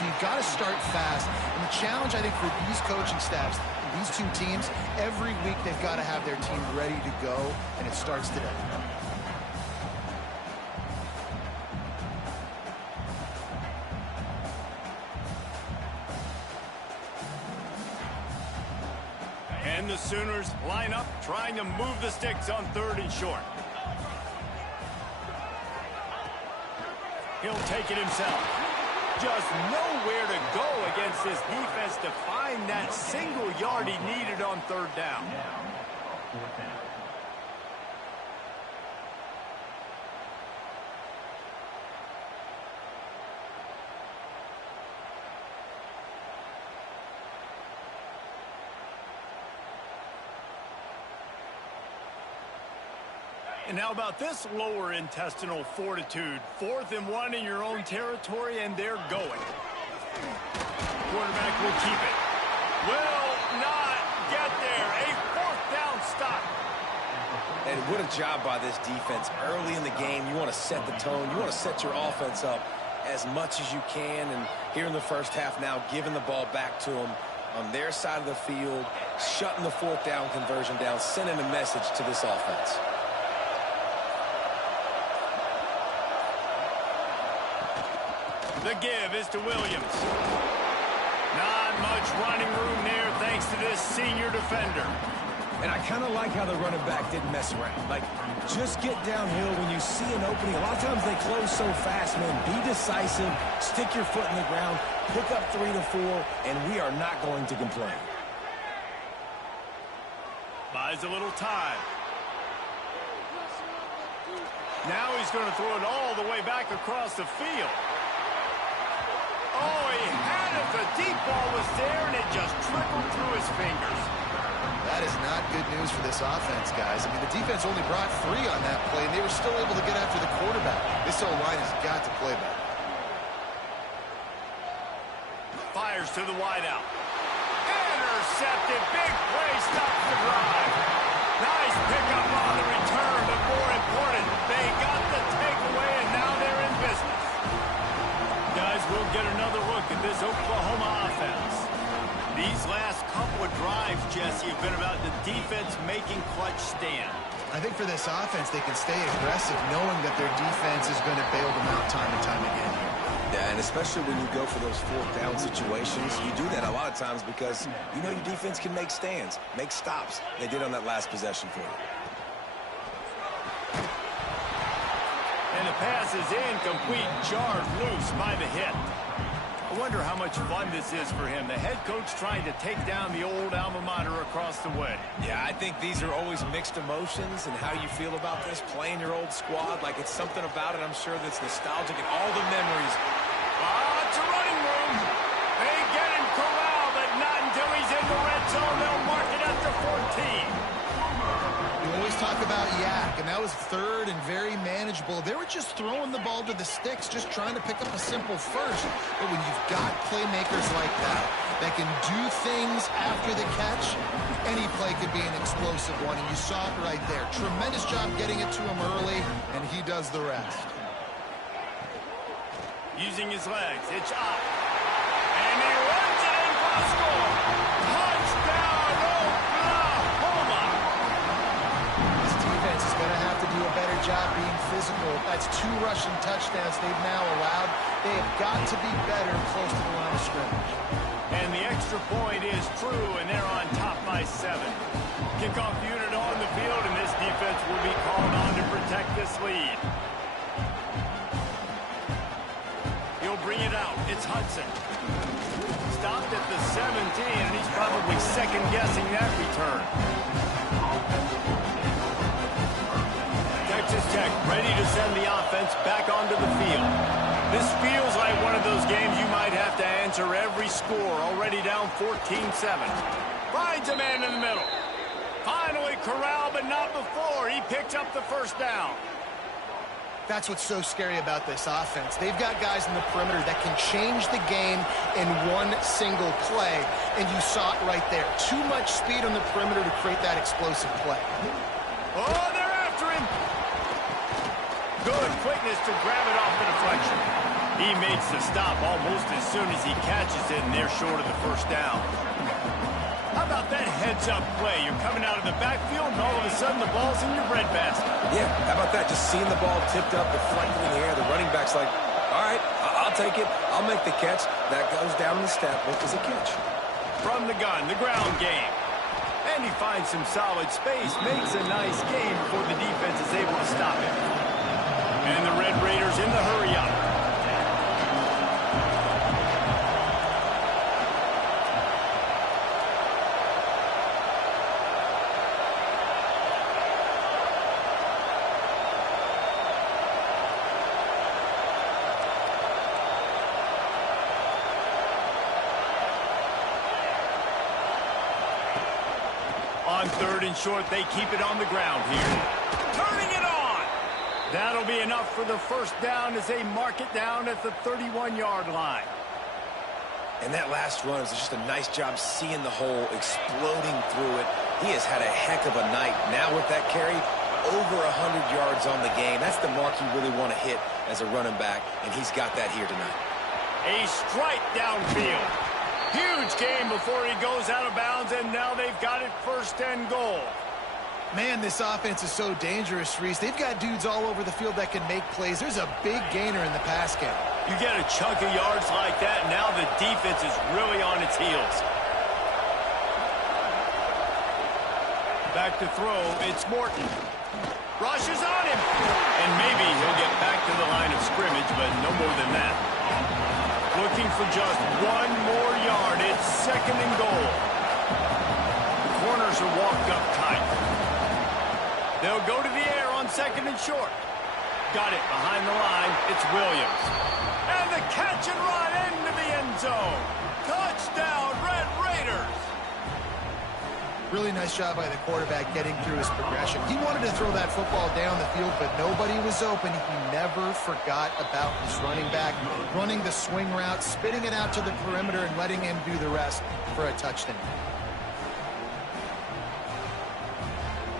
so you've got to start fast. And the challenge, I think, for these coaching staffs, these two teams, every week they've got to have their team ready to go, and it starts today. And the Sooners line up, trying to move the sticks on 3rd and short. He'll take it himself. Just nowhere to go against this defense to find that single yard he needed on 3rd down. And how about this lower intestinal fortitude? 4th and 1 in your own territory, and they're going. Quarterback will keep it. Will not get there. A 4th down stop. And what a job by this defense. Early in the game, you want to set the tone. You want to set your offense up as much as you can. And here in the first half now, giving the ball back to them on their side of the field, shutting the 4th down conversion down, sending a message to this offense. The give is to Williams. Not much running room there thanks to this senior defender. And I kind of like how the running back didn't mess around. Like, just get downhill when you see an opening. A lot of times they close so fast, man. Be decisive, stick your foot in the ground, pick up 3 to 4, and we are not going to complain. Buys a little time. Now he's going to throw it all the way back across the field. Oh, he had it. The deep ball was there, and it just trickled through his fingers. That is not good news for this offense, guys. I mean, the defense only brought 3 on that play, and they were still able to get after the quarterback. This O-line has got to play better. Fires to the wideout. Intercepted. Big play. Stops the drive. Nice pickup on the return, but more important, they got the takeaway, and now they're in business. Guys, we'll get another look at this Oklahoma offense. These last couple of drives, Jesse, have been about the defense making clutch stand. I think for this offense, they can stay aggressive knowing that their defense is going to bail them out time and time again here. Yeah, and especially when you go for those 4th down situations, you do that a lot of times because you know your defense can make stands, make stops. They did on that last possession for you. And the pass is incomplete, jarred loose by the hit. I wonder how much fun this is for him. The head coach trying to take down the old alma mater across the way. Yeah, I think these are always mixed emotions and how you feel about this, playing your old squad. Like, it's something about it, I'm sure, that's nostalgic and all the memories. Lots of running room. They get him corralled, but not until he's in the red zone. They'll mark it at the 14. You always talk about yak, and that was 3rd and very manageable. They were just throwing the ball to the sticks, just trying to pick up a simple first. But when you've got playmakers like that can do things after the catch, any play could be an explosive one, and you saw it right there. Tremendous job getting it to him early, and he does the rest. Using his legs, it's up. And he runs it in for a score. Touchdown, Oklahoma! This defense is going to have to do a better job being physical. That's 2 rushing touchdowns they've now allowed. They have got to be better close to the line of scrimmage. And the extra point is true, and they're on top by 7. Kickoff unit on the field, and this defense will be called on to protect this lead. He'll bring it out. It's Hudson. Stopped at the 17, and he's probably second-guessing that return. Texas Tech ready to send the offense back onto the field. This feels like one of those games you might have to answer every score, already down 14-7. Finds a man in the middle. Finally corralled, but not before. He picks up the 1st down. That's what's so scary about this offense. They've got guys in the perimeter that can change the game in one single play, and you saw it right there. Too much speed on the perimeter to create that explosive play. Oh, they're after him. Good quickness to grab it off the deflection. He makes the stop almost as soon as he catches it, and they're short of the first down. How about that heads-up play? You're coming out of the backfield, and all of a sudden the ball's in your breadbasket. Yeah, how about that? Just seeing the ball tipped up, deflected in the air. The running back's like, all right, I'll take it. I'll make the catch. That goes down the stat book as a catch. From the gun, the ground game. And he finds some solid space, makes a nice game before the defense is able to stop it. And the Red Raiders in the hurry-up. On 3rd and short, they keep it on the ground here. Turning it on! That'll be enough for the first down as they mark it down at the 31-yard line. And that last run is just a nice job seeing the hole, exploding through it. He has had a heck of a night. Now with that carry, over 100 yards on the game. That's the mark you really want to hit as a running back, and he's got that here tonight. A strike downfield. Huge game before he goes out of bounds, and now they've got it 1st and goal. Man, this offense is so dangerous, Reese. They've got dudes all over the field that can make plays. There's a big gainer in the pass game. You get a chunk of yards like that, now the defense is really on its heels. Back to throw, it's Morton. Rushes on him. And maybe he'll get back to the line of scrimmage, but no more than that. Looking for just 1 more yard. It's 2nd and goal. The corners are walked up tight. They'll go to the air on 2nd and short. Got it behind the line. It's Williams. And the catch and run into the end zone. Touchdown, Red Raiders. Really nice job by the quarterback getting through his progression. He wanted to throw that football down the field, but nobody was open. He never forgot about his running back, running the swing route, spitting it out to the perimeter, and letting him do the rest for a touchdown.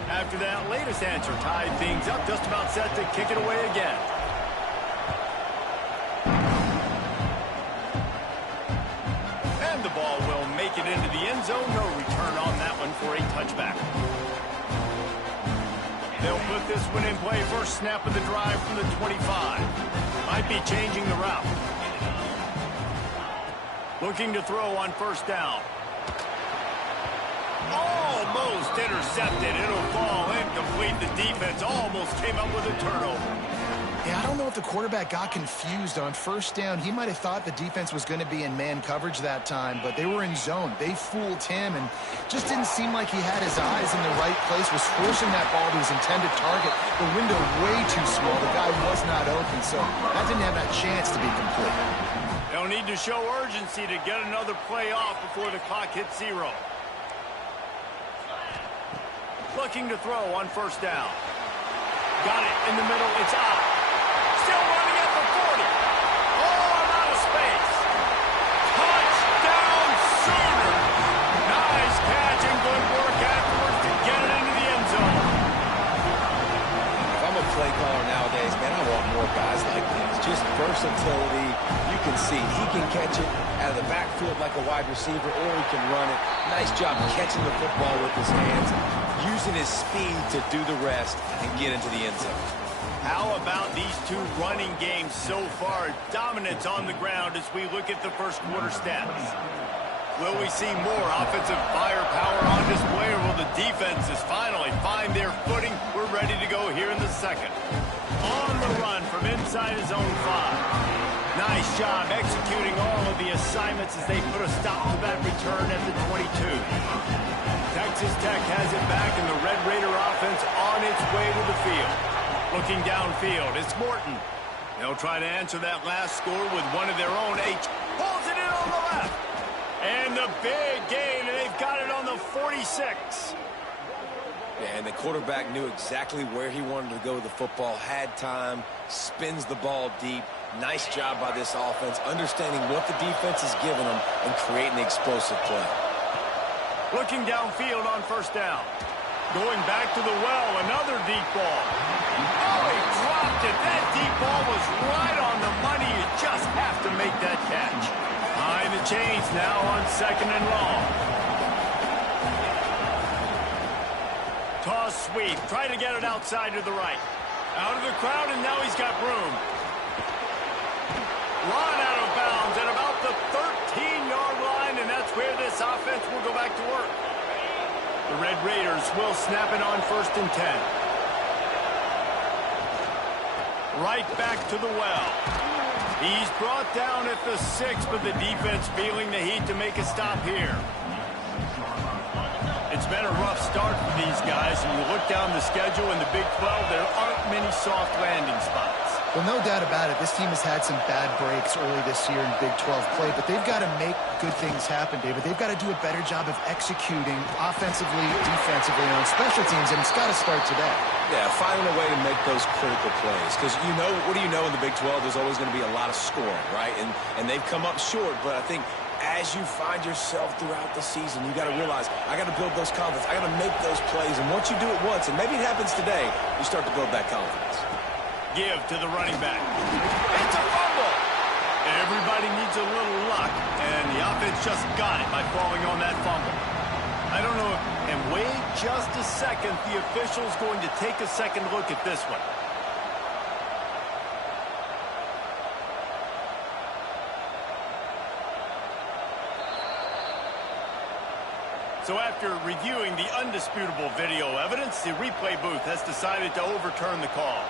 After that latest answer tied things up, just about set to kick it away again. And the ball will make it into the end zone. No return on that one for a touchback. They'll put this one in play. First snap of the drive from the 25. Might be changing the route. Looking to throw on 1st down. Almost intercepted. It'll fall incomplete. The defense almost came up with a turnover. Yeah, I don't know if the quarterback got confused on 1st down. He might have thought the defense was going to be in man coverage that time, but they were in zone. They fooled him and just didn't seem like he had his eyes in the right place, was forcing that ball to his intended target. The window way too small. The guy was not open, so that didn't have that chance to be complete. They'll need to show urgency to get another play off before the clock hits 0. Looking to throw on 1st down. Got it in the middle. It's out. Still running at the 40. Oh, I'm out of space. Touchdown Sooners. Nice catch and good work afterwards to get it into the end zone. If I'm a play caller nowadays, man, I want more guys like this. Just versatility. You can see he can catch it out of the backfield like a wide receiver, or he can run it. Nice job catching the football with his hands, using his speed to do the rest and get into the end zone. How about these two running games so far? Dominance on the ground as we look at the 1st quarter stats. Will we see more offensive firepower on display, or will the defenses finally find their footing? We're ready to go here in the 2nd. On the run from inside his own 5. Nice job executing all of the assignments as they put a stop to that return at the 22. Texas Tech has it back, and the Red Raider offense on its way to the field. Looking downfield, it's Morton. They'll try to answer that last score with one of their own. H pulls it in on the left. And the big gain, and they've got it on the 46. Yeah, and the quarterback knew exactly where he wanted to go with the football, had time, spins the ball deep. Nice job by this offense, understanding what the defense is giving them and creating the explosive play. Looking downfield on 1st down. Going back to the well, another deep ball. Oh, he dropped stopped it. That deep ball was right on the money. You just have to make that catch. Behind the chains now on 2nd and long. Toss sweep. Try to get it outside to the right. Out of the crowd, and now he's got room. Run out of bounds at about the 13-yard line, and that's where this offense will go back to work. The Red Raiders will snap it on 1st and 10. Right back to the well. He's brought down at the 6, but the defense feeling the heat to make a stop here. It's been a rough start for these guys, and you look down the schedule in the Big 12, there aren't many soft landing spots. Well, no doubt about it. This team has had some bad breaks early this year in Big 12 play, but they've got to make good things happen, David. They've got to do a better job of executing offensively, defensively, and on special teams, and it's got to start today. Yeah, finding a way to make those critical plays. Because, you know, what do you know in the Big 12? There's always going to be a lot of scoring, right? And they've come up short, but I think as you find yourself throughout the season, you got to realize, I got to build those confidence. I got to make those plays. And once you do it once, and maybe it happens today, you start to build that confidence. Give to the running back. It's a fumble. Everybody needs a little luck, and the offense just got it by falling on that fumble. I don't know if, and wait just a second, the official's going to take a second look at this one. So after reviewing the undisputable video evidence, the replay booth has decided to overturn the call.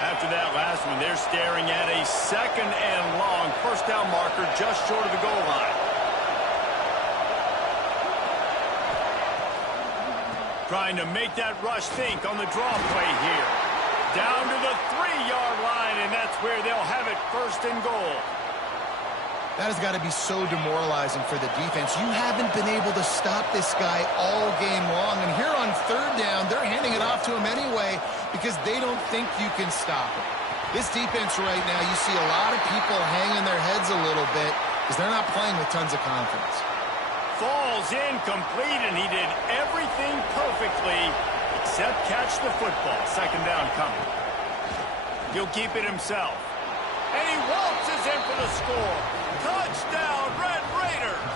After that last one, they're staring at a 2nd and long. 1st down marker just short of the goal line. Trying to make that rush think on the draw play here. Down to the 3-yard line, and that's where they'll have it 1st and goal. That has got to be so demoralizing for the defense. You haven't been able to stop this guy all game long. And here on 3rd down, they're handing it off to him anyway because they don't think you can stop him. This defense right now, you see a lot of people hanging their heads a little bit because they're not playing with tons of confidence. Falls incomplete, and he did everything perfectly except catch the football. 2nd down coming. He'll keep it himself. And he waltzes in for the score. Touchdown, Red Raiders!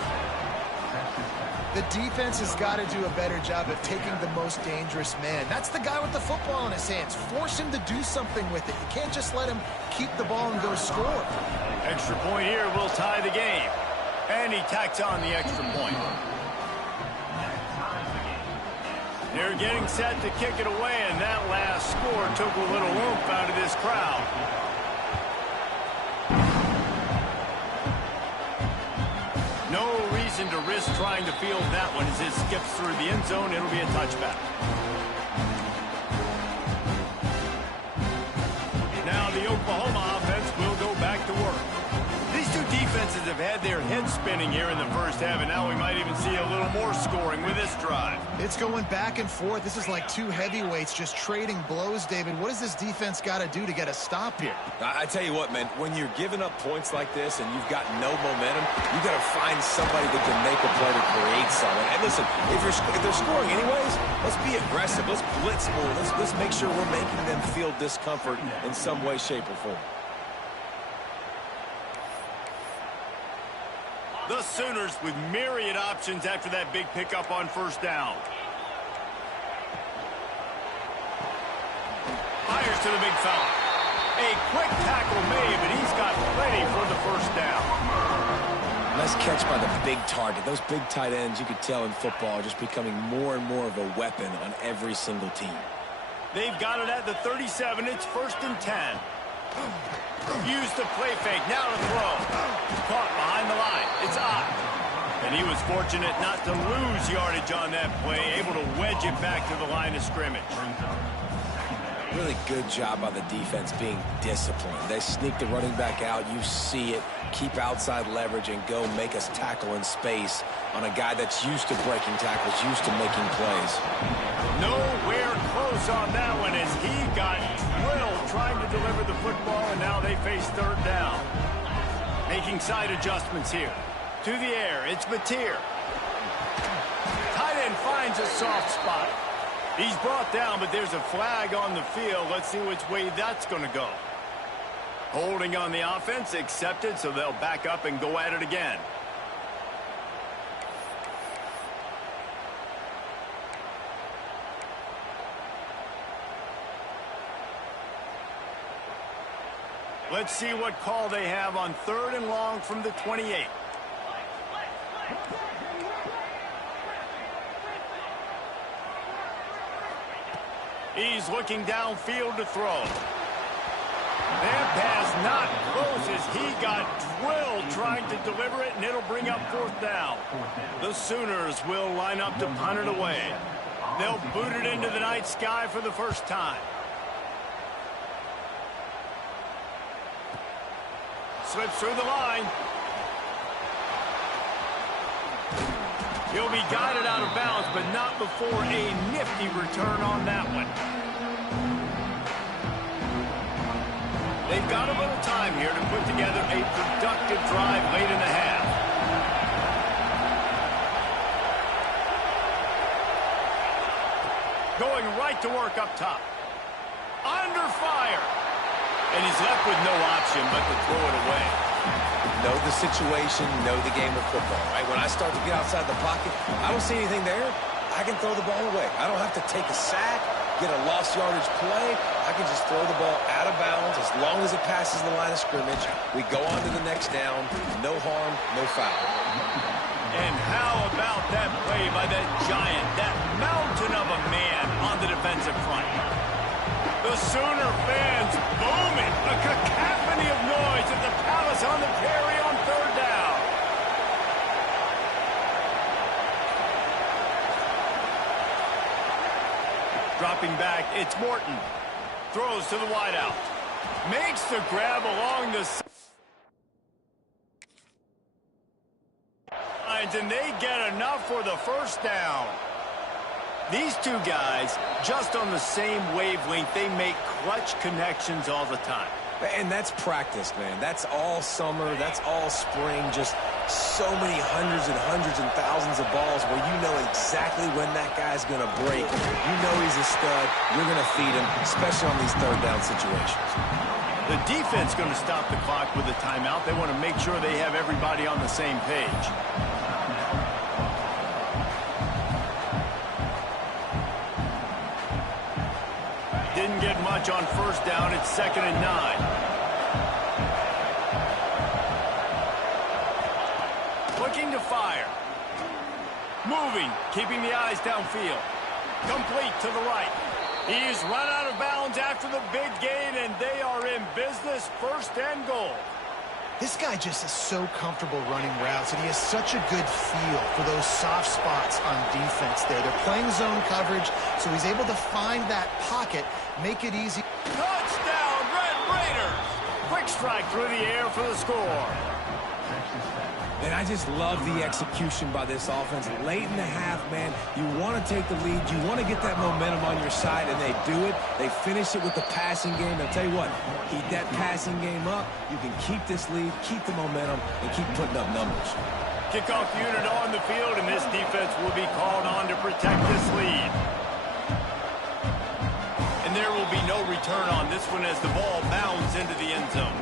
The defense has got to do a better job of taking the most dangerous man. That's the guy with the football in his hands. Force him to do something with it. You can't just let him keep the ball and go score. Extra point here will tie the game. And he tacks on the extra point. They're getting set to kick it away, and that last score took a little oomph out of this crowd. No reason to risk trying to field that one as it skips through the end zone. It'll be a touchback. Now the Oklahoma offense will go back to work. These two defenses have had their heads spinning here in the 1st half, and now we might even see a little more scoring with this drive. It's going back and forth. This is like two heavyweights just trading blows, David. What does this defense got to do to get a stop here? I tell you what, man, when you're giving up points like this and you've got no momentum, you got to find somebody that can make a play to create something. And listen, if they're scoring anyways, let's be aggressive. Let's blitz more. Let's make sure we're making them feel discomfort in some way, shape, or form. The Sooners with myriad options after that big pickup on 1st down. Fires to the big fella. A quick tackle made, but he's got plenty for the 1st down. Nice catch by the big target. Those big tight ends, you could tell in football, are just becoming more and more of a weapon on every single team. They've got it at the 37. It's 1st and 10. Use the play fake. Now to throw. Caught behind the line. It's odd. And he was fortunate not to lose yardage on that play. Able to wedge it back to the line of scrimmage. Really good job by the defense being disciplined. They sneak the running back out. You see it. Keep outside leverage and go make us tackle in space on a guy that's used to breaking tackles, used to making plays. Nowhere close on that one as he got drilled trying to deliver the football, and now they face 3rd down. Making side adjustments here. To the air, it's Mateer. Tight end finds a soft spot. He's brought down, but there's a flag on the field. Let's see which way that's going to go. Holding on the offense, accepted, so they'll back up and go at it again. Let's see what call they have on 3rd and long from the 28. He's looking downfield to throw. That pass not close as he got drilled trying to deliver it, and it'll bring up 4th down. The Sooners will line up to punt it away. They'll boot it into the night sky for the first time. Slips through the line. He'll be guided out of bounds, but not before a nifty return on that one. They've got a little time here to put together a productive drive late in the half. Going right to work up top. Under fire. And he's left with no option but to throw it away. Know the situation, know the game of football, right? When I start to get outside the pocket, I don't see anything there. I can throw the ball away. I don't have to take a sack, get a lost yardage play. I can just throw the ball out of bounds as long as it passes the line of scrimmage. We go on to the next down. No harm, no foul. And how about that play by that giant, that mountain of a man on the defensive front? The Sooner fans booming, a cacophony of noise at the Palace on the Prairie on 3rd down. Dropping back, it's Morton. Throws to the wideout. Makes the grab along the sides, and they get enough for the first down. These two guys, just on the same wavelength, they make clutch connections all the time. And that's practice, man. That's all summer. That's all spring. Just so many hundreds and thousands of balls where you know exactly when that guy's going to break. You know he's a stud. You're going to feed him, especially on these 3rd down situations. The defense going to stop the clock with a timeout. They want to make sure they have everybody on the same page. Didn't get much on 1st down. It's 2nd and 9. Looking to fire. Moving, keeping the eyes downfield. Complete to the right. He's run out of bounds after the big gain, and they are in business. 1st and goal. This guy just is so comfortable running routes, and he has such a good feel for those soft spots on defense there. They're playing zone coverage, so he's able to find that pocket, make it easy. Touchdown, Red Raiders! Quick strike through the air for the score. And I just love the execution by this offense. Late in the half, man, you want to take the lead. You want to get that momentum on your side, and they do it. They finish it with the passing game. I'll tell you what, keep that passing game up. You can keep this lead, keep the momentum, and keep putting up numbers. Kickoff unit on the field, and this defense will be called on to protect this lead. And there will be no return on this one as the ball bounds into the end zone.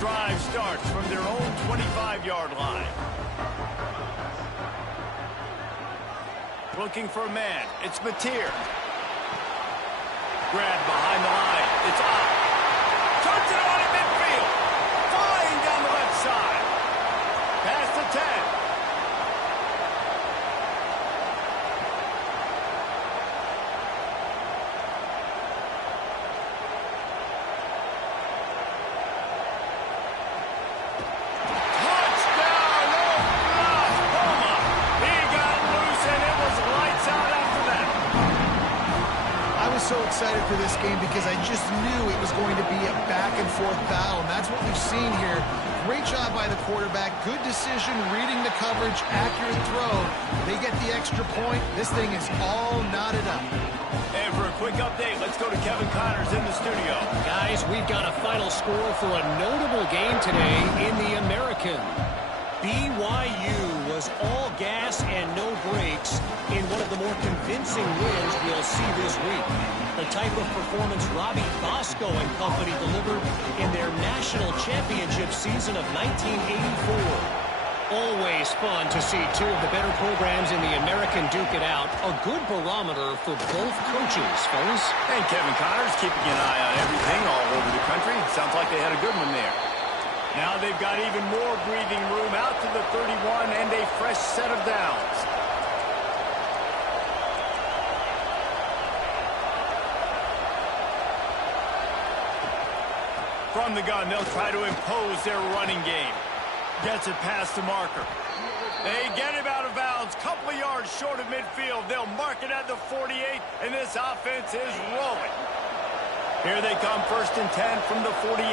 Drive starts from their own 25-yard line. Looking for a man. It's Mateer. Grab behind the line. It's up. Turns it on at midfield. Flying down the left side. Past the 10. So excited for this game because I just knew it was going to be a back-and-forth battle, and that's what we've seen here. Great job by the quarterback, good decision, reading the coverage, accurate throw. They get the extra point. This thing is all knotted up. And for a quick update, let's let's go to Kevin Connors in the studio. Guys, we've got a final score for a notable game today in the American. BYU was all gas and no brakes in one of the more convincing wins we'll see this week. The type of performance Robbie Bosco and company delivered in their national championship season of 1984. Always fun to see two of the better programs in the American duke it out. A good barometer for both coaches, fellas. And Kevin Connors keeping an eye on everything all over the country. Sounds like they had a good one there. Now they've got even more breathing room out to the 31 and a fresh set of downs. From the gun, they'll try to impose their running game. Gets it past the marker. They get him out of bounds. Couple of yards short of midfield. They'll mark it at the 48, and this offense is rolling. Here they come, 1st and 10 from the 48.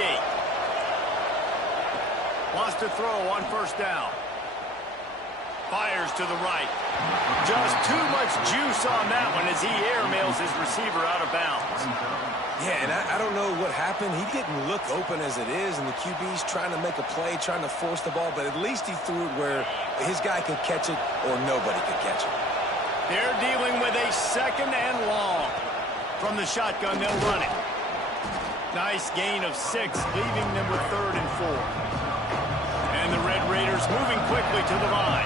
Wants to throw on 1st down. Fires to the right. Just too much juice on that one as he airmails his receiver out of bounds. Yeah, and I don't know what happened. He didn't look open as it is, and the QB's trying to make a play, trying to force the ball, but at least he threw it where his guy could catch it or nobody could catch it. They're dealing with a 2nd and long. From the shotgun, they'll run it. Nice gain of 6, leaving them with 3rd and 4. And the Red Raiders moving quickly to the line.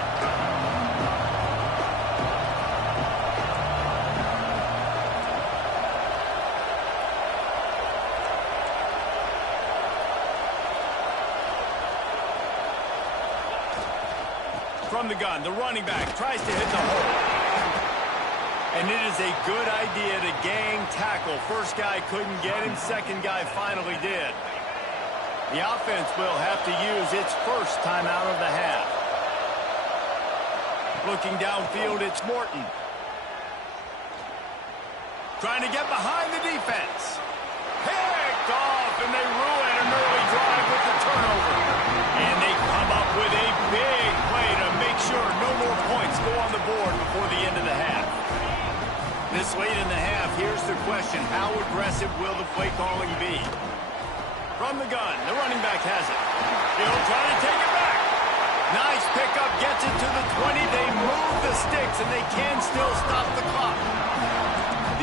From the gun, the running back tries to hit the hole. And it is a good idea to gang tackle. First guy couldn't get him, second guy finally did. The offense will have to use its first timeout of the half. Looking downfield, it's Morton. Trying to get behind the defense. Picked off, and they ruin an early drive with the turnover. And they come up with a big play to make sure no more points go on the board before the end of the half. This late in the half, here's the question. How aggressive will the play calling be? From the gun, the running back has it. He'll try to take it back. Nice pickup, gets it to the 20. They move the sticks, and they can still stop the clock.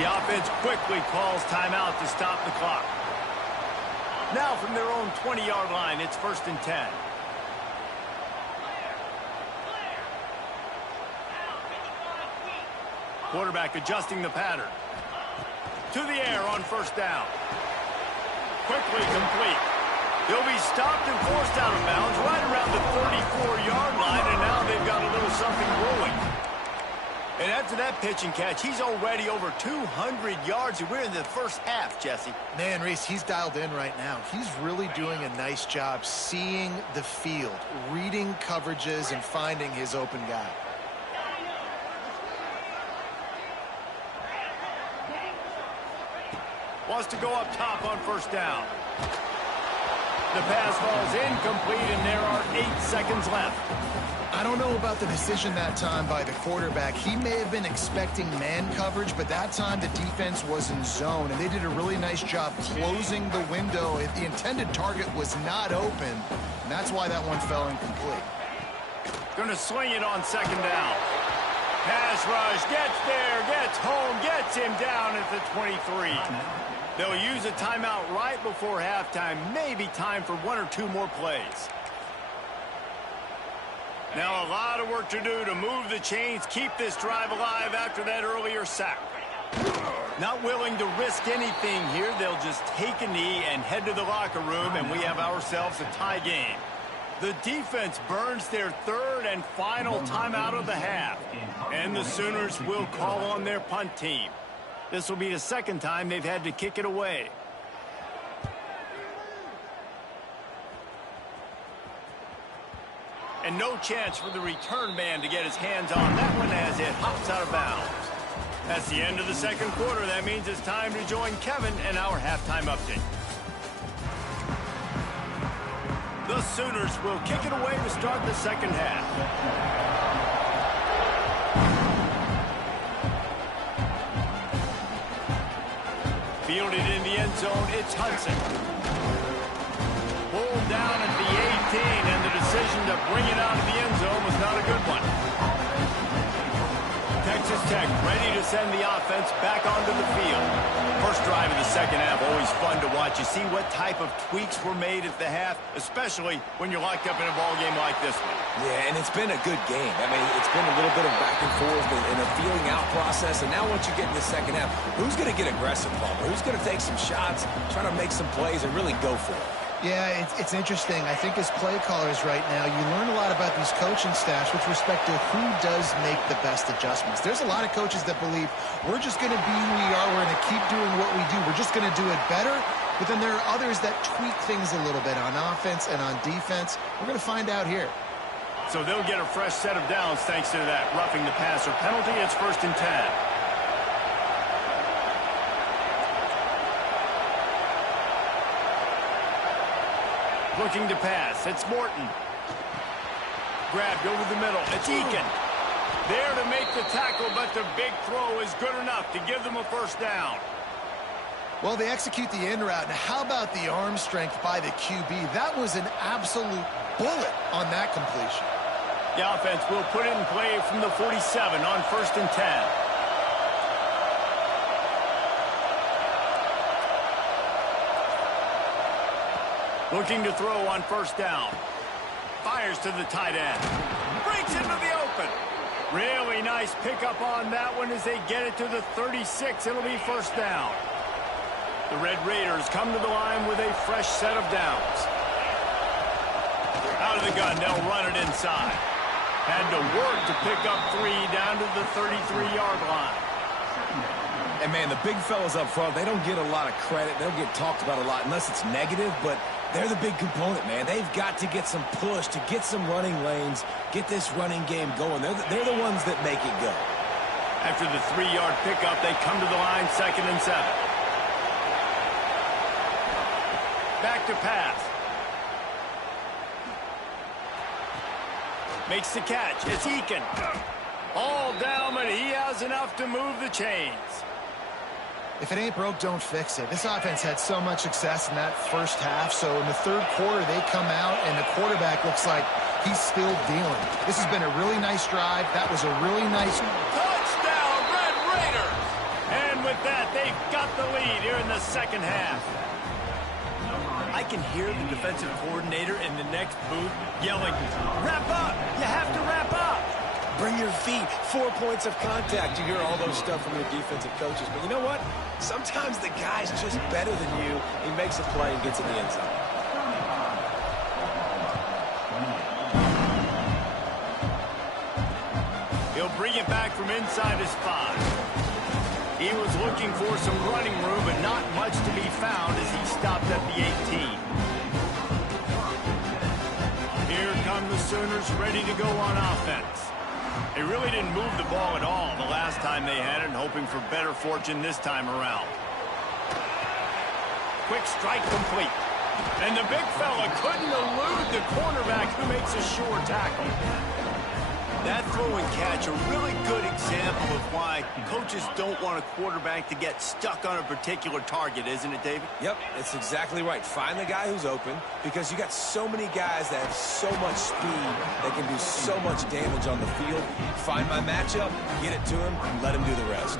The offense quickly calls timeout to stop the clock. Now from their own 20-yard line, it's 1st and 10. Quarterback adjusting the pattern. To the air on 1st down. Quickly complete. He'll be stopped and forced out of bounds right around the 34-yard line, and now they've got a little something brewing. And after that pitch and catch, he's already over 200 yards, and we're in the first half, Jesse. Man, Reese, he's dialed in right now. He's really doing a nice job seeing the field, reading coverages, and finding his open guy. Wants to go up top on 1st down. The pass falls incomplete, and there are 8 seconds left. I don't know about the decision that time by the quarterback. He may have been expecting man coverage, but that time the defense was in zone, and they did a really nice job closing the window. If the intended target was not open, and that's why that one fell incomplete. Going to swing it on 2nd down. Pass rush, gets there, gets home, gets him down at the 23. They'll use a timeout right before halftime. Maybe time for 1 or 2 more plays. Now a lot of work to do to move the chains, keep this drive alive after that earlier sack. Not willing to risk anything here. They'll just take a knee and head to the locker room, and we have ourselves a tie game. The defense burns their 3rd and final timeout of the half. And the Sooners will call on their punt team. This will be the 2nd time they've had to kick it away. And no chance for the return man to get his hands on that one as it hops out of bounds. That's the end of the 2nd quarter. That means it's time to join Kevin and our halftime update. The Sooners will kick it away to start the 2nd half. Fielded in the end zone, it's Hudson. Pulled down at the 18, and the decision to bring it out of the end zone was not a good one. Texas Tech ready to send the offense back onto the field. First drive of the second half, always fun to watch. You see what type of tweaks were made at the half, especially when you're locked up in a ball game like this one. Yeah, and it's been a good game. I mean, it's been a little bit of back and forth and a feeling out process. And now once you get in the second half, who's going to get aggressive, Palmer? Who's going to take some shots, try to make some plays, and really go for it? Yeah, it's interesting. I think as play callers right now, you learn a lot about these coaching staffs with respect to who does make the best adjustments. There's a lot of coaches that believe we're just going to be who we are. We're going to keep doing what we do. We're just going to do it better. But then there are others that tweak things a little bit on offense and on defense. We're going to find out here. So they'll get a fresh set of downs thanks to that roughing the passer penalty. It's 1st and 10. Looking to pass. It's Morton. Grabbed over the middle. It's Eakin. There to make the tackle, but the big throw is good enough to give them a first down. Well, they execute the end route. Now, how about the arm strength by the QB? That was an absolute bullet on that completion. The offense will put it in play from the 47 on 1st and 10. Looking to throw on 1st down. Fires to the tight end. Breaks into the open. Really nice pickup on that one as they get it to the 36. It'll be 1st down. The Red Raiders come to the line with a fresh set of downs. Out of the gun, they'll run it inside. Had to work to pick up 3 down to the 33-yard line. And, man, the big fellas up front, they don't get a lot of credit. They don't get talked about a lot unless it's negative, but they're the big component, man. They've got to get some push, to get some running lanes, get this running game going. They're the ones that make it go. After the 3-yard pickup, they come to the line 2nd and 7. Back to pass. Makes the catch. It's Eakin. All down, but he has enough to move the chains. If it ain't broke, don't fix it. This offense had so much success in that first half, so in the third quarter, they come out, and the quarterback looks like he's still dealing. This has been a really nice drive. That was a really nice... Touchdown, Red Raiders! And with that, they've got the lead here in the second half. I can hear the defensive coordinator in the next booth yelling, "Wrap up! You have to wrap up!" Bring your feet. 4 points of contact. You hear all those stuff from your defensive coaches. But you know what? Sometimes the guy's just better than you. He makes a play and gets in the end zone. He'll bring it back from inside his 5. He was looking for some running room, but not much to be found as he stopped at the 18. Here come the Sooners ready to go on offense. They really didn't move the ball at all the last time they had it, and hoping for better fortune this time around. Quick strike complete. And the big fella couldn't elude the cornerback who makes a sure tackle. That throw and catch, a really good example of why coaches don't want a quarterback to get stuck on a particular target, isn't it, David? Yep, it's exactly right. Find the guy who's open, because you got so many guys that have so much speed that can do so much damage on the field. Find my matchup, get it to him, and let him do the rest.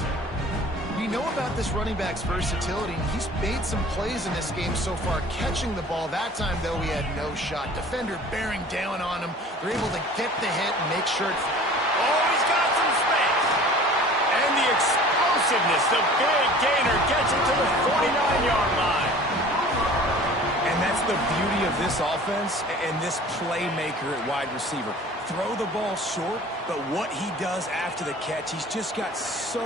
We know about this running back's versatility. He's made some plays in this game so far, catching the ball. That time, though, he had no shot. Defender bearing down on him. They're able to get the hit and make sure it's... Oh, he's got some space. And the explosiveness, the big gainer gets it to the 49-yard line. And that's the beauty of this offense and this playmaker at wide receiver. Throw the ball short, but what he does after the catch, he's just got so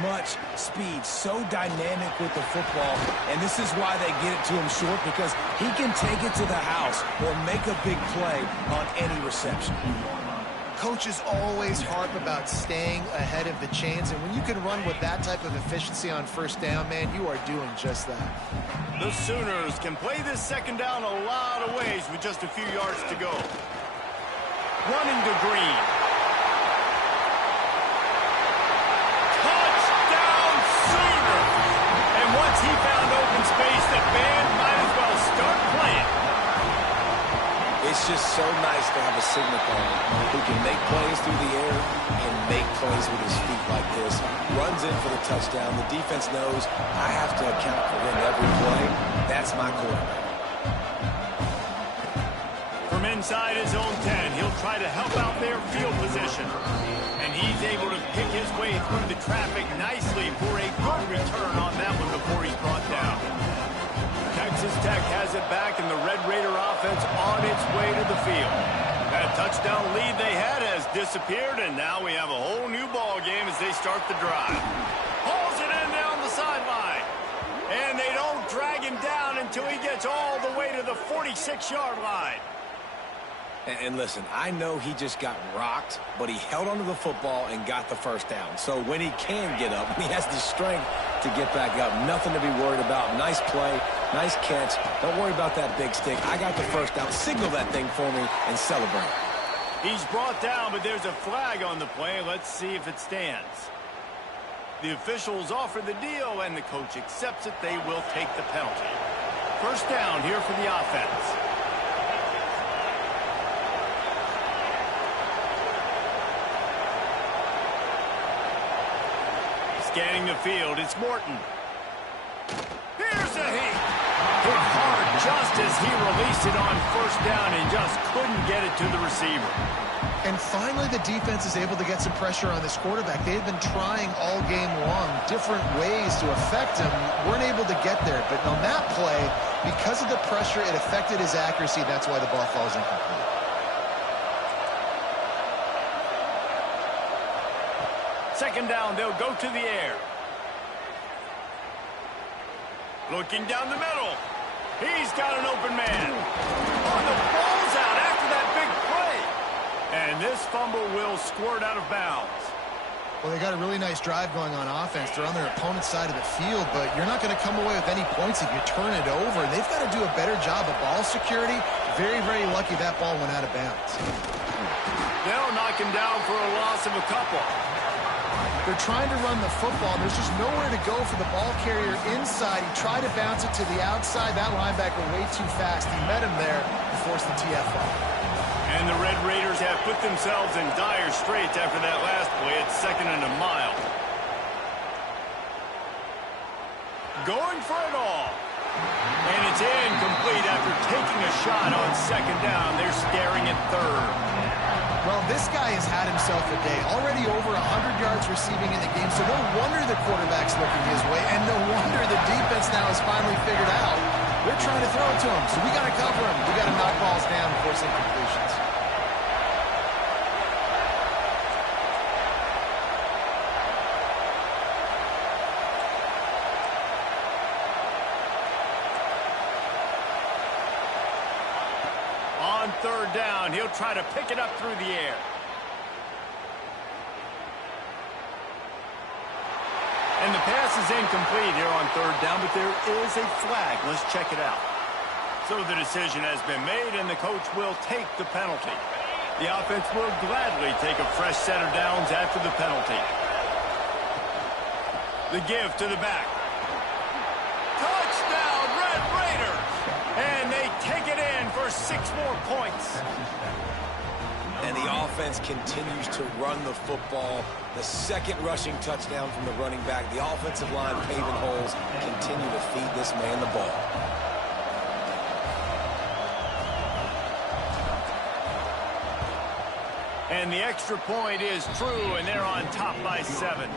much speed, so dynamic with the football, and this is why they get it to him short, because he can take it to the house or make a big play on any reception. Coaches always harp about staying ahead of the chains, and when you can run with that type of efficiency on first down, man, you are doing just that. The Sooners can play this second down a lot of ways with just a few yards to go. Running to Green. Touchdown Sooners! And once he so nice to have a signifier who can make plays through the air and make plays with his feet like this. Runs in for the touchdown. The defense knows I have to account for him every play. That's my quarterback. From inside his own 10, he'll try to help out their field position. And he's able to pick his way through the traffic nicely for a good return on that one before he's brought down. Texas Tech has it back, and the Red Raider offense on its way to the field. That touchdown lead they had has disappeared, and now we have a whole new ball game as they start the drive. Pulls it in down the sideline. And they don't drag him down until he gets all the way to the 46-yard line. And listen, I know he just got rocked, but he held onto the football and got the first down. So when he can get up, when he has the strength to get back up, nothing to be worried about. Nice play, nice catch. Don't worry about that big stick. I got the first down. Signal that thing for me and celebrate. He's brought down, but there's a flag on the play. Let's see if it stands. The officials offer the deal, and the coach accepts it. They will take the penalty. First down here for the offense. Scanning the field, it's Morton. Here's a hit. Hit hard just as he released it on first down and just couldn't get it to the receiver. And finally, the defense is able to get some pressure on this quarterback. They've been trying all game long different ways to affect him. Weren't able to get there. But on that play, because of the pressure, it affected his accuracy. That's why the ball falls incomplete. Second down, they'll go to the air. Looking down the middle. He's got an open man. Oh, the ball's out after that big play. And this fumble will squirt out of bounds. Well, they got a really nice drive going on offense. They're on their opponent's side of the field, but you're not going to come away with any points if you turn it over. They've got to do a better job of ball security. Very, very lucky that ball went out of bounds. They'll knock him down for a loss of a couple. They're trying to run the football. There's just nowhere to go for the ball carrier inside. He tried to bounce it to the outside. That linebacker way too fast. He met him there and forced the TFO. And the Red Raiders have put themselves in dire straits after that last play. It's 2nd and a mile. Going for it all. And it's incomplete after taking a shot on 2nd down. They're staring at 3rd. Well, this guy has had himself a day. Already over 100 yards receiving in the game, so no wonder the quarterback's looking his way, and no wonder the defense now has finally figured out they're trying to throw it to him, so we got to cover him. We got to knock balls down and force incompletions. On 3rd down, he'll try to pick it up through the air. And the pass is incomplete here on 3rd down, but there is a flag. Let's check it out. So the decision has been made, and the coach will take the penalty. The offense will gladly take a fresh set of downs after the penalty. The give to the back. Touchdown, Red Raiders! And they take it in for 6 more points. And the offense continues to run the football. The 2nd rushing touchdown from the running back. The offensive line paving holes. Continue to feed this man the ball. And the extra point is true, and they're on top by 7.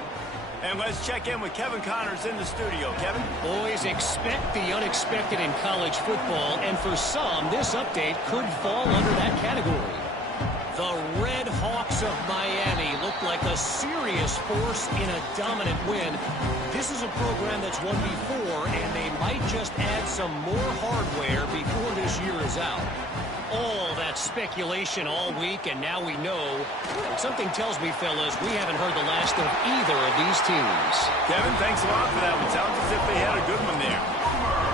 And let's check in with Kevin Connors in the studio. Kevin? Boys, expect the unexpected in college football, and for some, this update could fall under that category. The Red Hawks of Miami look like a serious force in a dominant win. This is a program that's won before, and they might just add some more hardware before this year is out. All that speculation all week, and now we know. But something tells me, fellas, we haven't heard the last of either of these teams. Kevin, thanks a lot for that one. Sounds as if they had a good one there.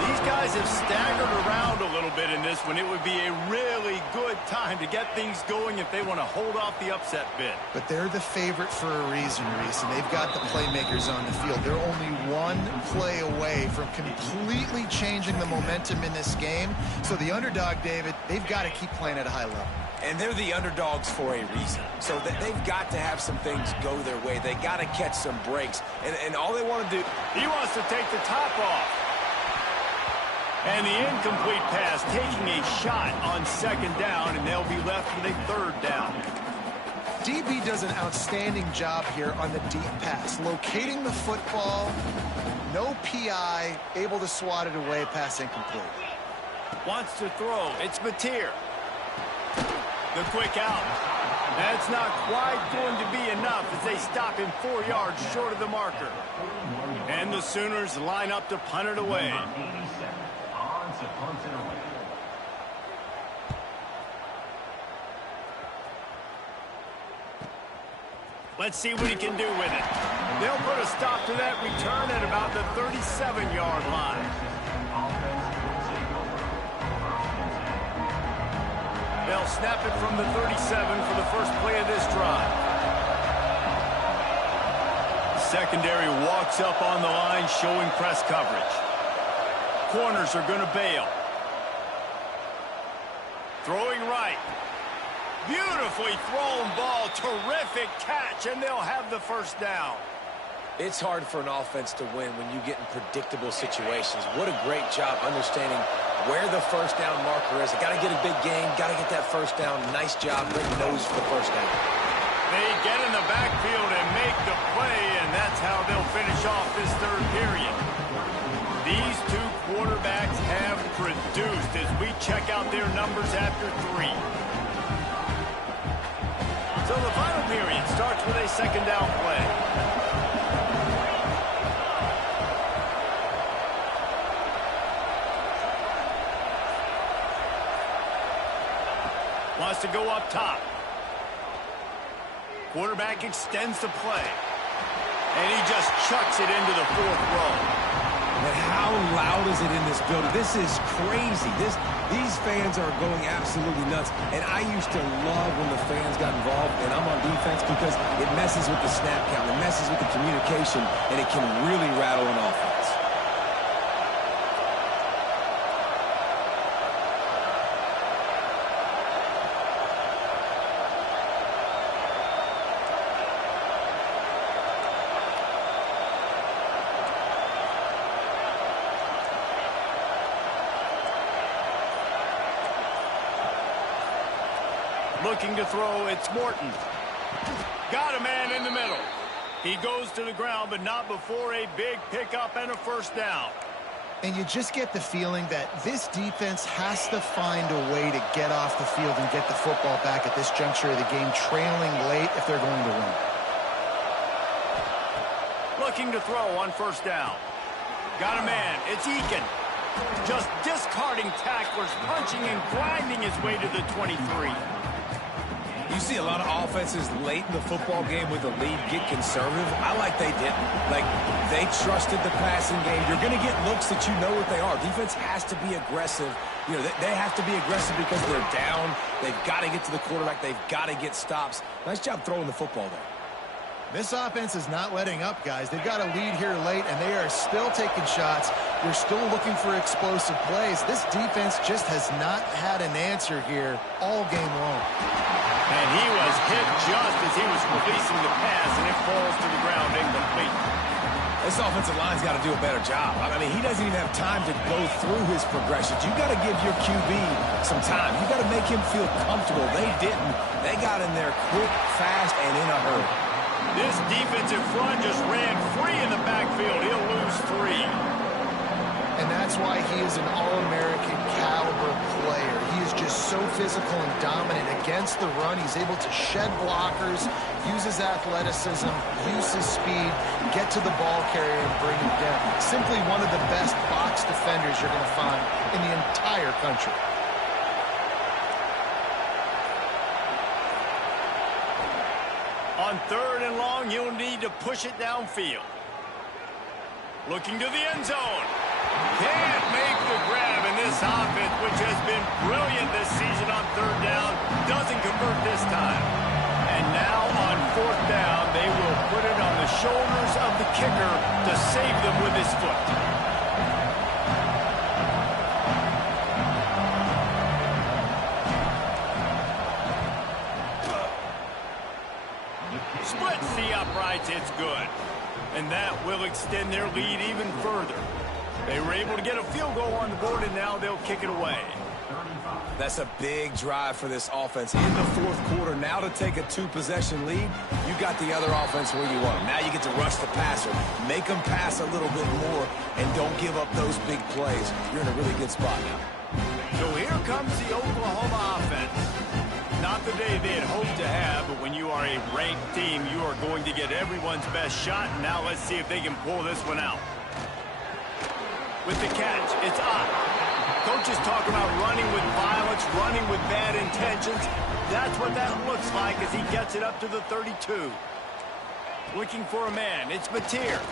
These guys have staggered around a little bit bit in this one. It would be a really good time to get things going if they want to hold off the upset bid. But they're the favorite for a reason, Reese, and they've got the playmakers on the field. They're only one play away from completely changing the momentum in this game. So the underdog, David, they've got to keep playing at a high level. And they're the underdogs for a reason. So they've got to have some things go their way. They got to catch some breaks. And all they want to do... He wants to take the top off. And the incomplete pass taking a shot on second down, and they'll be left with a third down. DB does an outstanding job here on the deep pass. Locating the football, no PI, able to swat it away, pass incomplete. Wants to throw. It's Mateer. The quick out. That's not quite going to be enough as they stop him 4 yards short of the marker. And the Sooners line up to punt it away. Let's see what he can do with it. They'll put a stop to that return at about the 37-yard line. They'll snap it from the 37 for the first play of this drive. Secondary walks up on the line, showing press coverage. Corners are going to bail. Throwing right. Beautifully thrown ball. Terrific catch, and they'll have the first down. It's hard for an offense to win when you get in predictable situations. What a great job understanding where the first down marker is. Got to get a big game. Got to get that first down. Nice job. Great nose for the first down. They get in the backfield and make the play, and that's how they'll finish off this third period. These two quarterbacks have produced as we check out their numbers after 3. So the final period starts with a second down play. Wants to go up top. Quarterback extends the play. And he just chucks it into the 4th row. But how loud is it in this building? This is crazy. These fans are going absolutely nuts. And I used to love when the fans got involved, and I'm on defense, because it messes with the snap count. It messes with the communication, and it can really rattle an offense. Looking to throw, it's Morton. Got a man in the middle. He goes to the ground, but not before a big pickup and a first down. And you just get the feeling that this defense has to find a way to get off the field and get the football back at this juncture of the game, trailing late if they're going to win. Looking to throw on first down. Got a man. It's Eakin. Just discarding tacklers, punching and grinding his way to the 23. You see a lot of offenses late in the football game with the lead get conservative. I like they didn't. Like, they trusted the passing game. You're going to get looks that you know what they are. Defense has to be aggressive. You know, they have to be aggressive because they're down. They've got to get to the quarterback. They've got to get stops. Nice job throwing the football there. This offense is not letting up, guys. They've got a lead here late, and they are still taking shots. They're still looking for explosive plays. This defense just has not had an answer here all game long. And he was hit just as he was releasing the pass, and it falls to the ground incomplete. This offensive line's got to do a better job. I mean, he doesn't even have time to go through his progressions. You got to give your QB some time. You got to make him feel comfortable. They didn't. They got in there quick, fast, and in a hurry. This defensive front just ran free in the backfield. He'll lose 3. And that's why he is an All-American caliber player. He is just so physical and dominant against the run. He's able to shed blockers, use his athleticism, use his speed, get to the ball carrier and bring him down. Simply one of the best box defenders you're going to find in the entire country. On 3rd and long, he'll need to push it downfield. Looking to the end zone. Can't make the grab, and this offense, which has been brilliant this season on third down, doesn't convert this time. And now on fourth down, they will put it on the shoulders of the kicker to save them with his foot. Splits the uprights, it's good. And that will extend their lead even further. They were able to get a field goal on the board, and now they'll kick it away. That's a big drive for this offense in the fourth quarter. Now to take a two-possession lead, you got the other offense where you want them. Now you get to rush the passer, make them pass a little bit more, and don't give up those big plays. You're in a really good spot now. So here comes the Oklahoma offense. Not the day they had hoped to have, but when you are a ranked team, you are going to get everyone's best shot. And now let's see if they can pull this one out. With the catch, it's up. Coaches talk about running with violence, running with bad intentions. That's what that looks like as he gets it up to the 32. Looking for a man, it's Mateer.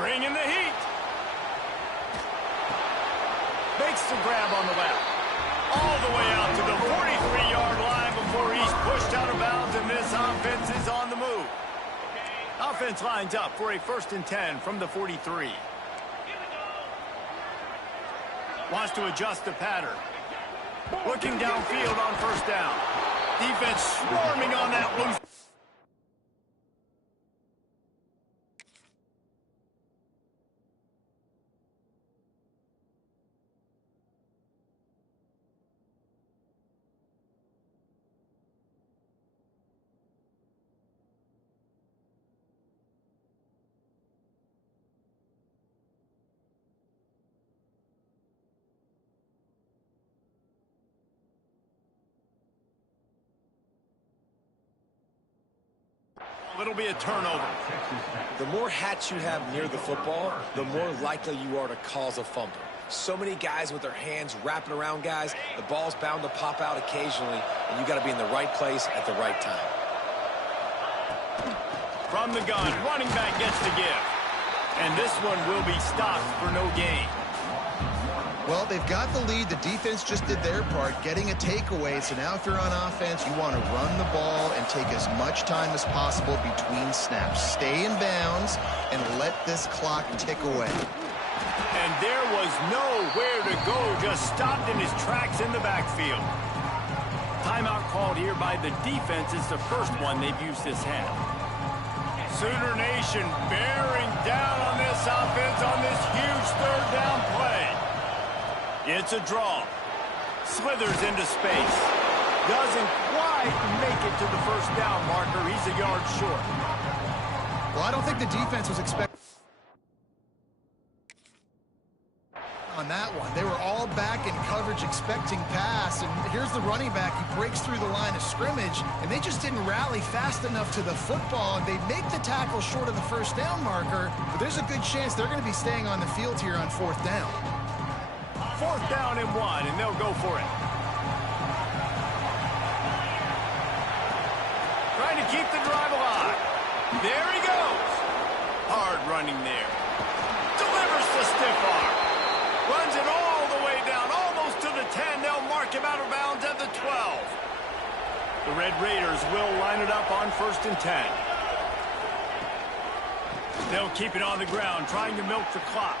Bringing the heat. Makes the grab on the left. All the way out to the 43-yard line before he's pushed out of bounds, and this offense is on the move. Offense lines up for a 1st and 10 from the 43. Wants to adjust the pattern. Looking downfield on 1st down. Defense swarming on that loose. It'll be a turnover. The more hats you have near the football, the more likely you are to cause a fumble. So many guys with their hands wrapping around guys, the ball's bound to pop out occasionally, and you got to be in the right place at the right time. From the gun, running back gets the give. And this one will be stopped for no gain. Well, they've got the lead. The defense just did their part, getting a takeaway. So now if you're on offense, you want to run the ball and take as much time as possible between snaps. Stay in bounds and let this clock tick away. And there was nowhere to go, just stopped in his tracks in the backfield. Timeout called here by the defense. It's the first one they've used this half. Sooner Nation bearing down on this offense on this huge 3rd down play. It's a draw. Slithers into space. Doesn't quite make it to the 1st down marker. He's a yard short. Well, I don't think the defense was expecting on that one. They were all back in coverage expecting pass, and here's the running back. He breaks through the line of scrimmage, and they just didn't rally fast enough to the football, and they make the tackle short of the 1st down marker, but there's a good chance they're going to be staying on the field here on 4th down. 4th down and 1, and they'll go for it. Trying to keep the drive alive. There he goes. Hard running there. Delivers the stiff arm. Runs it all the way down, almost to the 10. They'll mark him out of bounds at the 12. The Red Raiders will line it up on 1st and 10. They'll keep it on the ground, trying to milk the clock.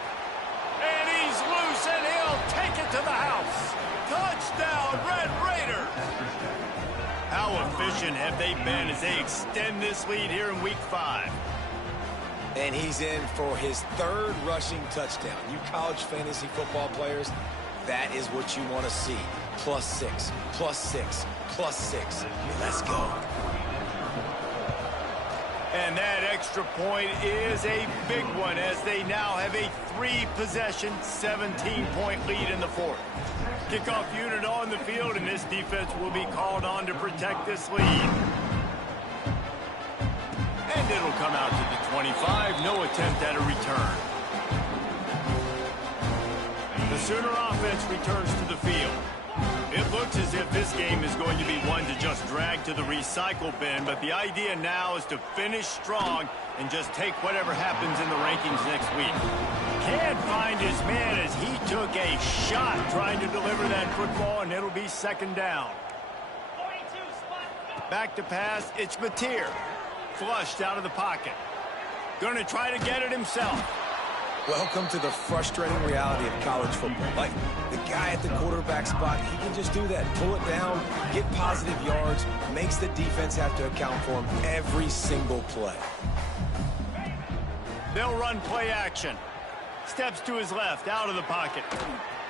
And he's loose, and he'll take it to the house. Touchdown, Red Raiders! How efficient have they been as they extend this lead here in Week 5? And he's in for his 3rd rushing touchdown. You college fantasy football players, that is what you want to see. +6, +6, +6. Let's go. And that extra point is a big one as they now have a 3-possession, 17-point lead in the 4th. Kickoff unit on the field, and this defense will be called on to protect this lead. And it'll come out to the 25. No attempt at a return. The Sooner offense returns to the field. It looks as if this game is going to be one to just drag to the recycle bin, but the idea now is to finish strong and just take whatever happens in the rankings next week. Can't can't find his man as he took a shot trying to deliver that football, and it'll be second down. Back to pass, it's Mateer. Flushed out of the pocket. Going to try to get it himself. Welcome to the frustrating reality of college football. Like, the guy at the quarterback spot, he can just do that. Pull it down, get positive yards, makes the defense have to account for him every single play. They'll run play action. Steps to his left, out of the pocket.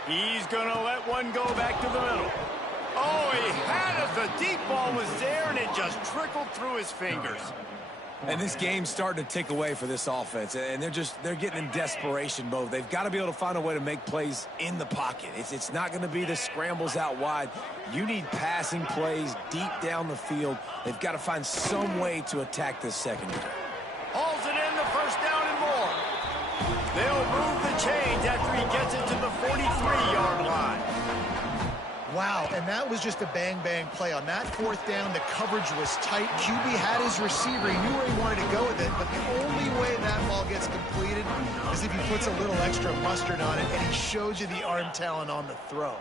He's going to let one go back to the middle. Oh, he had it. The deep ball was there, and it just trickled through his fingers. And this game's starting to tick away for this offense, and they're getting in desperation mode. They've got to be able to find a way to make plays in the pocket. It's not going to be the scrambles out wide. You need passing plays deep down the field. They've got to find some way to attack this secondary. Hauls it in, the first down and more. They'll move the chains after he gets it to the 43-yard line. Wow, and that was just a bang-bang play. On that fourth down, the coverage was tight. QB had his receiver. He knew where he wanted to go with it, but the only way that ball gets completed is if he puts a little extra mustard on it, and he shows you the arm talent on the throw.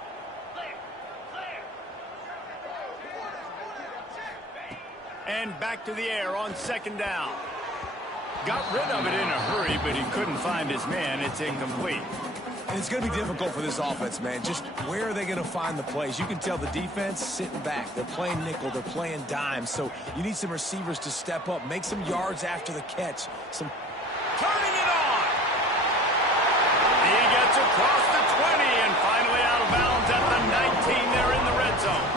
And back to the air on second down. Got rid of it in a hurry, but he couldn't find his man. It's incomplete. And it's going to be difficult for this offense, man. Just where are they going to find the plays? You can tell the defense sitting back. They're playing nickel. They're playing dime. So you need some receivers to step up, make some yards after the catch. Turning it on. He gets across the 20 and finally out of bounds at the 19 there in the red zone.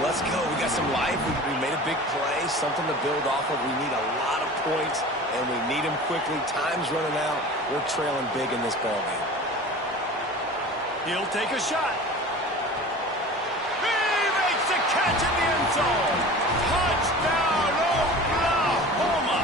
Let's go. We got some life. We made a big play, something to build off of. We need a lot of points, and we need them quickly. Time's running out. We're trailing big in this ballgame. He'll take a shot. He makes the catch in the end zone. Touchdown, Oklahoma.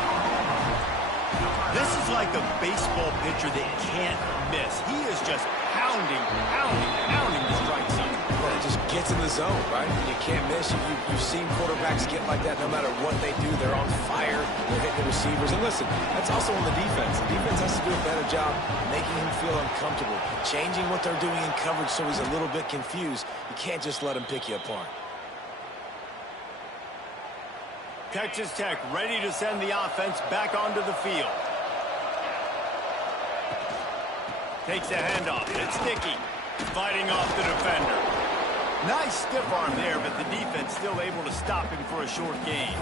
This is like a baseball pitcher that can't miss. He is just pounding the strike zone. Well, it just gets in the zone, right? You can't miss. You've seen quarterbacks get like that no matter what they do. They're on fire. They're hitting the receivers. And listen, that's also on the defense. The defense has to do a better job making him feel uncomfortable, changing what they're doing in coverage so he's a little bit confused. You can't just let him pick you apart. Texas Tech ready to send the offense back onto the field. Takes a handoff. It's Dickey fighting off the defender. Nice stiff arm there, but the defense still able to stop him for a short gain.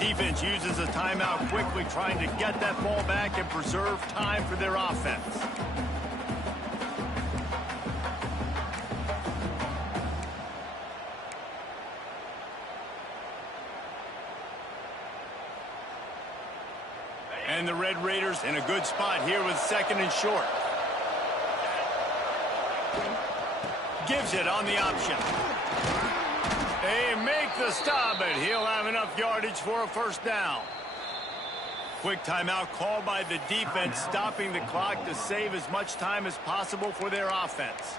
Defense uses a timeout quickly, trying to get that ball back and preserve time for their offense. And the Red Raiders in a good spot here with second and short. Gives it on the option. They make the stop, but he'll have enough yardage for a first down. Quick timeout called by the defense, stopping the clock to save as much time as possible for their offense.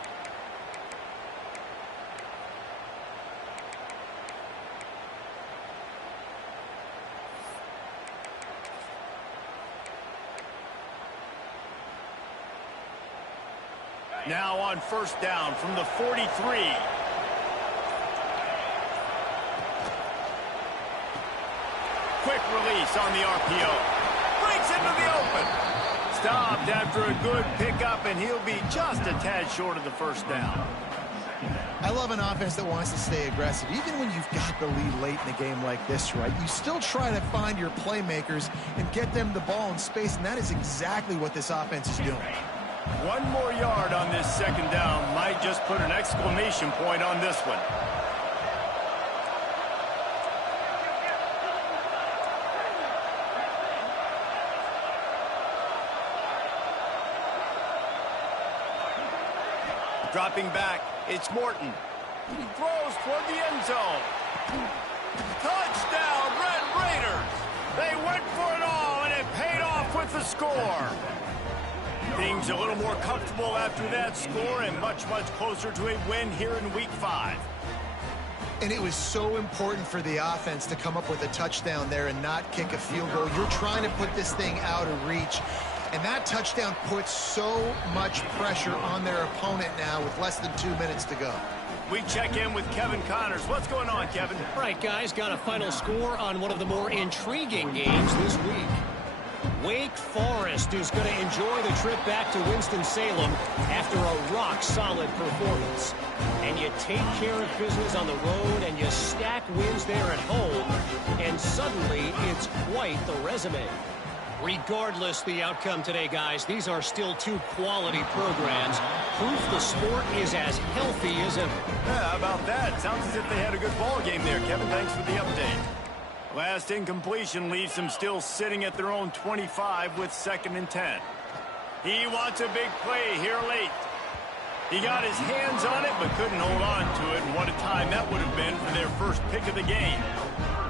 Now on first down from the 43. Quick release on the RPO. Breaks into the open. Stopped after a good pickup, and he'll be just a tad short of the first down. I love an offense that wants to stay aggressive. Even when you've got the lead late in the game like this, right, you still try to find your playmakers and get them the ball in space, and that is exactly what this offense is doing. One more yard on this second down might just put an exclamation point on this one. Dropping back, it's Morton. He throws toward the end zone. Touchdown, Red Raiders! They went for it all, and it paid off with the score. Things a little more comfortable after that score and much closer to a win here in Week 5. And it was so important for the offense to come up with a touchdown there and not kick a field goal. You're trying to put this thing out of reach, And that touchdown puts so much pressure on their opponent now with less than 2 minutes to go. We check in with Kevin Connors. What's going on, Kevin? All right, guys, got a final score on one of the more intriguing games this week. Wake Forest is going to enjoy the trip back to Winston-Salem after a rock-solid performance. And you take care of business on the road and you stack wins there at home, and suddenly it's quite the resume. Regardless the outcome today, guys, these are still two quality programs. Proof the sport is as healthy as ever. Yeah, how about that? Sounds as if they had a good ball game there, Kevin. Thanks for the update. Last incompletion leaves them still sitting at their own 25 with 2nd and 10. He wants a big play here late. He got his hands on it but couldn't hold on to it, and what a time that would have been for their first pick of the game.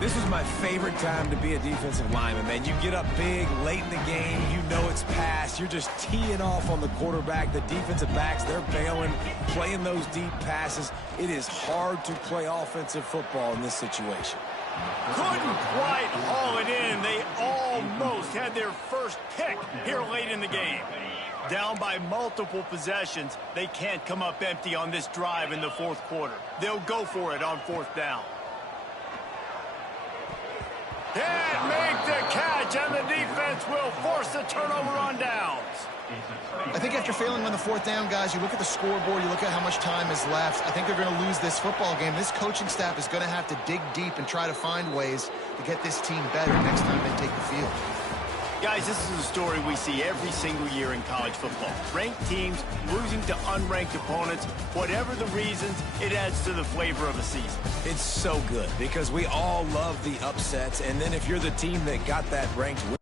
This is my favorite time to be a defensive lineman, man. You get up big, late in the game, you know it's past. You're just teeing off on the quarterback. The defensive backs, they're bailing, playing those deep passes. It is hard to play offensive football in this situation. Couldn't quite haul it in. They almost had their first pick here late in the game. Down by multiple possessions, they can't come up empty on this drive in the 4th quarter. They'll go for it on 4th down. Can't make the catch, and the defense will force the turnover on downs. I think after failing on the 4th down, guys, you look at the scoreboard, you look at how much time is left. I think they're going to lose this football game. This coaching staff is going to have to dig deep and try to find ways to get this team better next time they take the field. Guys, this is a story we see every single year in college football. Ranked teams losing to unranked opponents. Whatever the reasons, it adds to the flavor of a season. It's so good because we all love the upsets, and then if you're the team that got that ranked win